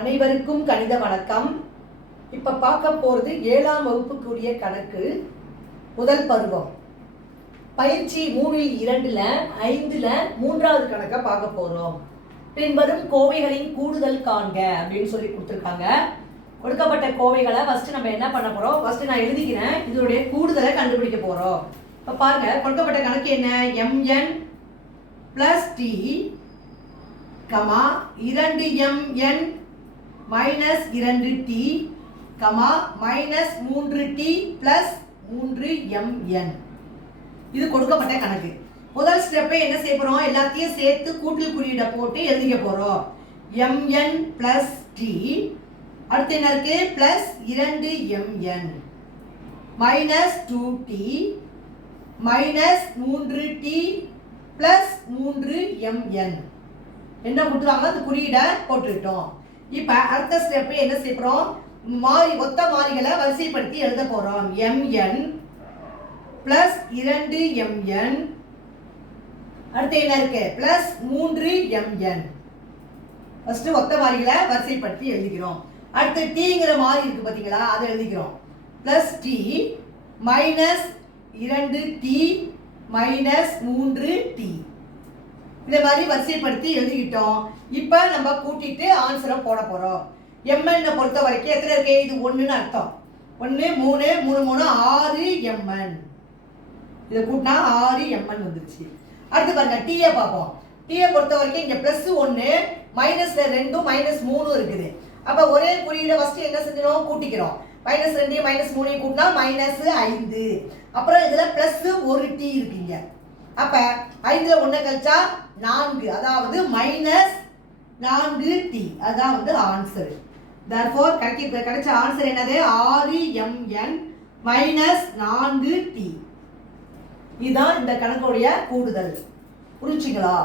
அனைவருக்கும் கணித வணக்கம். இப்ப பார்க்க போறது 7ஆம் வகுப்புக்குரிய கணக்கு முதல் பருவம். பயிற்சி 3-2ல 5ல 3வது கணக்கை பார்க்க போறோம். பின்வரும் கோவைகளின் கூடுதல் காண்க அப்படின்னு சொல்லி கொடுத்துருக்காங்க. கொடுக்கப்பட்ட கோவைகளை ஃபர்ஸ்ட் நம்ம என்ன பண்ண போறோம்? ஃபர்ஸ்ட் நான் எழுதிக்கிறேன். இதனுடைய கூடுதலை கண்டுபிடிக்க போறோம். இப்ப பாருங்க, கொடுக்கப்பட்ட கணக்கு என்ன? mn plus T 2mn minus 2t, minus 3t plus 3mn. இது கொடுக்கப்பட்ட கணக்கு. முதல் ஸ்டெப்பை என்ன செய்ய போறோம்? எல்லாத்தையும் சேர்த்து கூட்டல் குறியீடை போட்டு எழுதிக்க போறோம். mn plus t, அடுத்து என்ன இருக்கு? plus 2mn minus 2t minus 3t plus 3mn. என்ன கொடுத்துருவாங்க? அந்த குறியீடை போட்டுட்டோம். இப்ப அடுத்த ஸ்டெப் என்ன செய்யறோம்? ஒத்த மாறிகளை வரிசைப்படுத்தி எழுத போறோம். mn plus 2mn, அடுத்து என்ன இருக்கு? plus 3mn. ஃபர்ஸ்ட் ஒத்த மாறிகளை வரிசைப்படுத்தி எழுதிக்கிறோம். அடுத்து tங்கிற மாறி இருக்கு பாத்தீங்களா? அதை எழுதிக்கிறோம். plus t minus 2t minus 3t. இந்த மாதிரி வரிசைப்படுத்தி எழுதிக்கிட்டோம். இப்போ நம்ம கூட்டிட்டு ஆன்சரை போட போறோம். mn பொறுத்த வரைக்கும் எத்தனை இருக்கு? இது 1ன்னு அர்த்தம். 1 3 3 3 6 mn. இதை கூட்டினா 6 mn வந்துருச்சு. அடுத்து பாருங்க, t பார்ப்போம். t பொறுத்த வரைக்கும் இங்க +1 -2 -3 இருக்குது. அப்ப ஒரே குறியீடை ஃபர்ஸ்ட் என்ன செஞ்சோம்? கூட்டிக்கிறோம். -2 -3 கூட்டினா -5. அப்புறம் இதுல +1t இருக்குங்க. அப்ப 5ல 1 கழிச்சா 4, அதாவது -4t. அதான் வந்து ஆன்சர். therefore கிடைச்ச ஆன்சர் என்னது? 6mn -4t. இதான் இந்த கணக்குடைய கூடுதல். புரிஞ்சுங்களா?